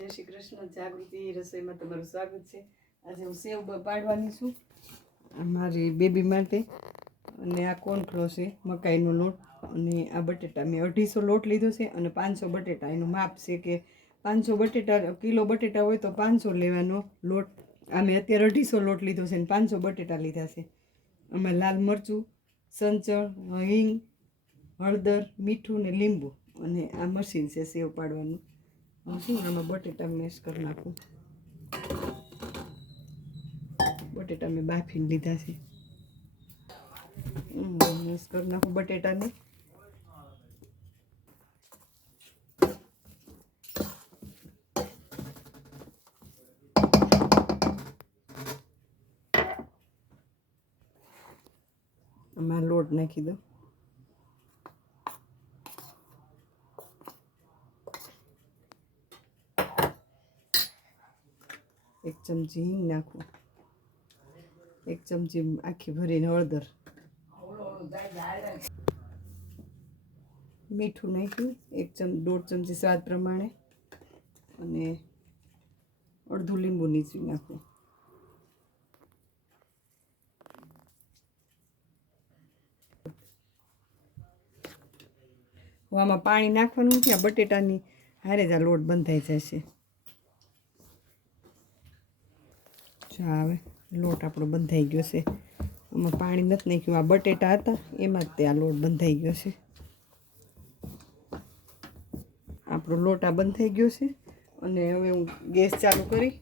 જય શ્રી કૃષ્ણ. જાગૃતિ રસોઈમાં તમારું સ્વાગત છે. આજે હું સેવ પાડવાની છું મારી બેબી માટે. અને આ કોર્નફ્લો છે, મકાઈનો લોટ. અને આ બટેટા મેં અઢીસો લોટ લીધો છે અને પાંચસો બટેટા. એનું માપ છે કે પાંચસો બટેટા, કિલો બટેટા હોય તો પાંચસો લેવાનો લોટ. આ મેં અત્યારે અઢીસો લોટ લીધો છે અને પાંચસો બટેટા લીધા છે. અમે લાલ મરચું, સંચળ, હિંગ, હળદર, મીઠું ને લીંબુ. અને આ મશીન છે સેવ પાડવાનું. હું શું આમાં બટેટા મેશ કરી નાખું. બટેટા મેં બાફીને લીધા છે. મેશ કરી નાખું બટેટાને. આમાં લોટ નાખી દો એક ચમચી હિંગ નાખું. એક ચમચી આખી ભરીને હળદર. મીઠું નાખ્યું. એક ચમ, દોઢ ચમચી સ્વાદ પ્રમાણે. અને અડધું લીંબુ નીચવી નાખું. હવે આમાં પાણી નાખવાનું નથી બટેટાની હારે જ આ લોટ બંધાઈ જશે. જો હવે લોટ આપણો બંધાઈ ગયો છે. આમાં પાણી નથી નાખ્યું, આ બટેટા હતા, એમાં જ તે આ લોટ બંધાઈ ગયો છે. આપણો લોટ આ બંધાઈ ગયો છે અને હવે હું ગેસ ચાલુ કરી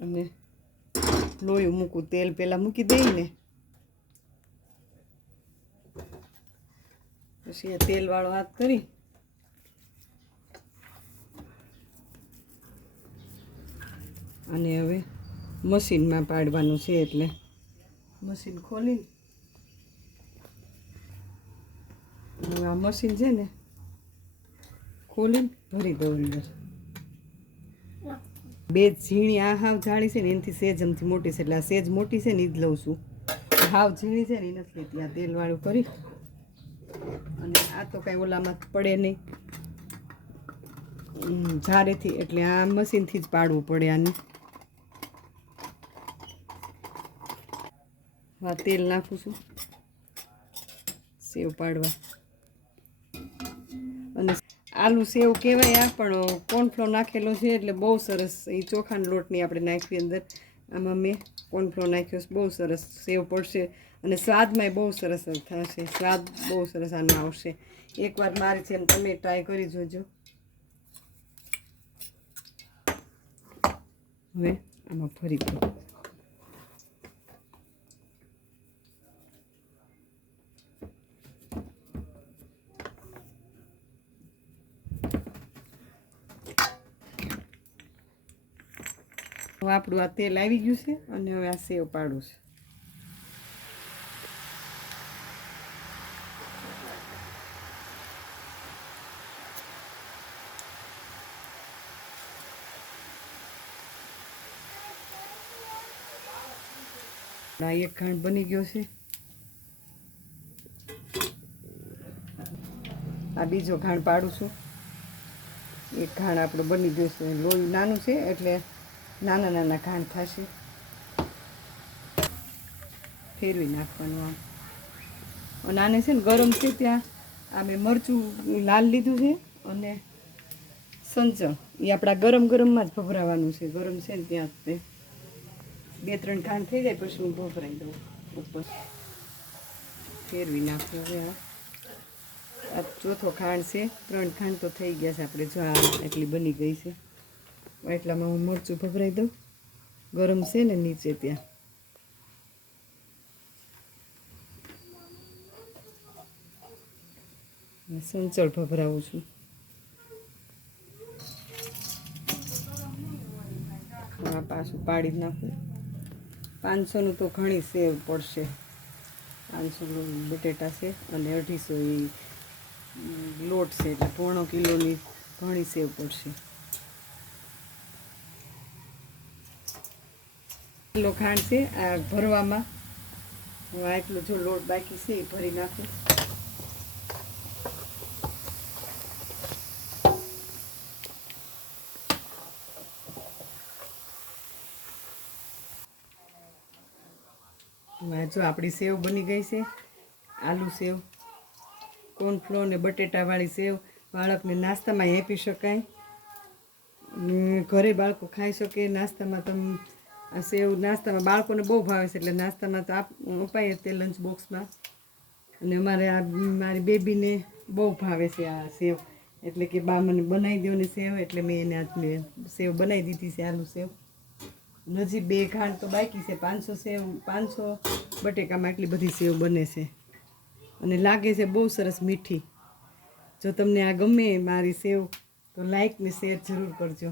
અને લોહી મૂકું, તેલ પહેલાં મૂકી દઈને. પછી આ તેલવાળો હાથ કરી અને હવે મશીનમાં પાડવાનું છે એટલે. મશીન ખોલી આ મશીન છે ને, ખોલીને ભરી દઉં અંદર. બે ઝીણી, આ હાવ જાળી છે ને, એનાથી સેજ એમથી મોટી છે, એટલે આ સેજ મોટી છે ને એ જ લઉં છું. હાવ ઝીણી છે ને એ નથી લેતી. આ તેલવાળું કરી. અને આ તો કાંઈ ઓલામાં પડે નહીં. ઝારેથી, એટલે આ મશીનથી જ પાડવું પડે આને. હા તેલ નાખું છું સેવ પાડવા અને આલુ સેવ કહેવાય આ પણ કોર્નફ્લો નાખેલો છે એટલે બહુ સરસ એ ચોખાના લોટની આપણે નાખવી અંદર આમાં મેં કોર્નફ્લો નાખ્યો બહુ સરસ સેવ પડશે અને સ્વાદમાંય બહુ સરસ થશે સ્વાદ બહુ સરસ આનો આવશે એકવાર મારી છે તમે ટ્રાય કરી જોજો હવે આમાં ફરી આપણું આ તેલ આવી ગયું છે અને હવે આ સેવ પાડું છે. આ એક ખાંડ બની ગયો છે. આ બીજો ખાંડ પાડું છું. એક ખાંડ આપણો બની ગયો છે. લોહી નાનું છે એટલે નાના નાના ખાંડ થશે. ફેરવી નાખવાનું આમ. અને આને છે ને ગરમ છે ત્યાં, આ મેં મરચું લાલ લીધું છે અને સંચળ એ આપણા ગરમ ગરમમાં જ ભભરાવાનું છે. ગરમ છે ને ત્યાં તે. બે, ત્રણ ખાંડ થઈ જાય, પછી હું ભભરાઈ દઉં ઉપર. ફેરવી નાખ્યું હવે આ. ચોથો ખાંડ છે. ત્રણ ખાંડ તો થઈ ગયા છે. આપણે જો આ એટલી બની ગઈ છે. એટલામાં હું મરચું ભભરાઈ દઉં. ગરમ છે ને નીચે ત્યાં. સંચળ ભભરાવું છું. આ પાછું પાડી નાખું. પાંચસોનું તો ઘણી સેવ પડશે. પાંચસો બટેટા છે અને અઢીસો એ લોટ છે એટલે પોણો કિલોની ઘણી સેવ પડશે. એટલો ખાંડ છે, આ ભરવામાં. હું આ એટલો જો લોટ બાકી છે, એ ભરી નાખું. જો આપણી સેવ બની ગઈ છે, આલુ સેવ કોર્નફ્લોર ને બટેટાવાળી સેવ. બાળકને નાસ્તામાં આપી શકાય. ઘરે બાળકો ખાઈ શકે, નાસ્તામાં તમે આ સેવ નાસ્તામાં બાળકોને બહુ ભાવે છે એટલે નાસ્તામાં તો આપ અપાય તે લંચ બોક્સમાં અને અમારે આ મારી બેબીને બહુ ભાવે છે આ સેવ. એટલે કે બા મને બનાવી દો ને સેવ, એટલે મેં એને આજની સેવ બનાવી દીધી છે આલુ સેવ. નજીક બે ખાંડ તો બાકી છે, પાંચસો સેવ, પાંચસો બટેકામાં એટલી બધી સેવ બને છે. અને લાગે છે બહુ સરસ મીઠી. જો તમને આ ગમે મારી સેવ, તો લાઈક ને શેર જરૂર કરજો.